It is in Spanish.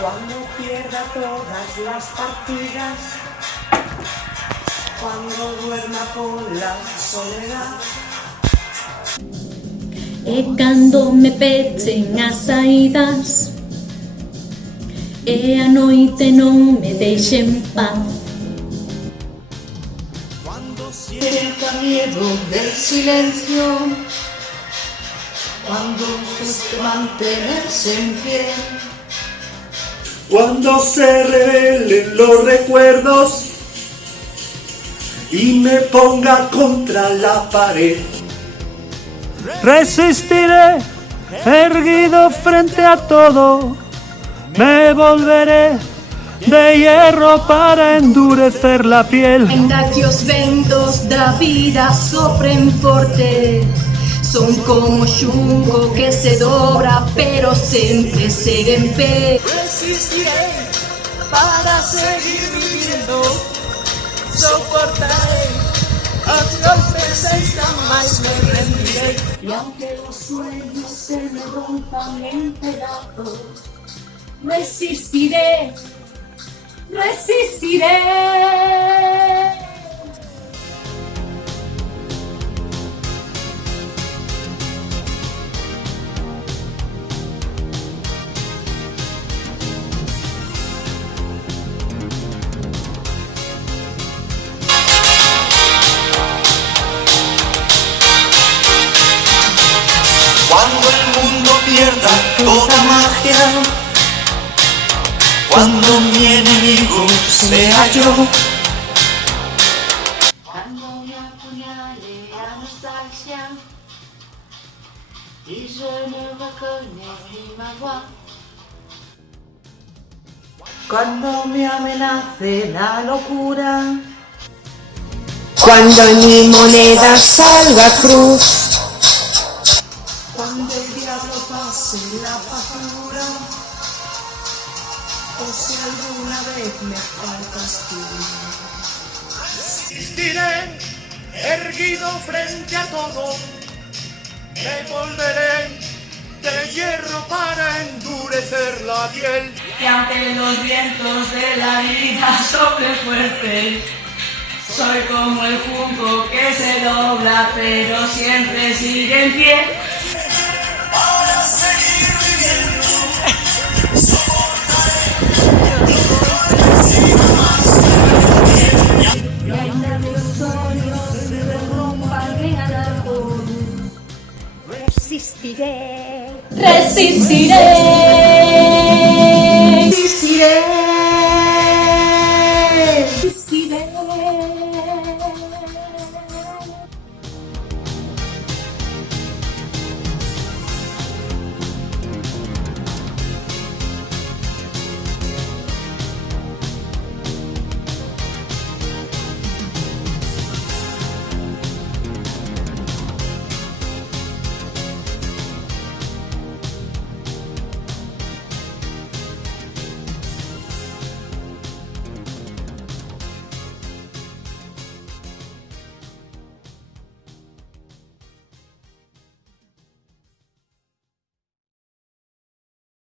Cuando pierda todas las partidas, cuando duerma con la soledad. E cando me pechen as saídas e a noite non me deixe en paz. Cuando sienta miedo del silencio, cuando busque mantenerse en pie, cuando se revelen los recuerdos y me ponga contra la pared. Resistiré, erguido frente a todo, me volveré de hierro para endurecer la piel. Ainda que os ventos da vida sopren forte, son como xungo que se dobra, pero sempre segue en pé. Resistiré para seguir viviendo, soportaré los golpes y jamás me rendiré. Y aunque los sueños se me rompan en pedazos, resistiré, resistiré. Cuando el mundo pierda toda magia, cuando mi enemigo sea yo, Cuando me apuñale la nostalgia y suene bajones y magua. cuando me amenace la locura, cuando en mi moneda salga cruz, cuando el diablo pase la factura, o si alguna vez me faltas tú. Resistiré, erguido frente a todo, me volveré de hierro para endurecer la piel. Y aunque los vientos de la vida soplen fuerte, soy como el junco que se dobla, pero siempre sigue en pie. Para seguir viviendo, Y ainda que los sueños se me rompan en anarco, resistiré. resistiré.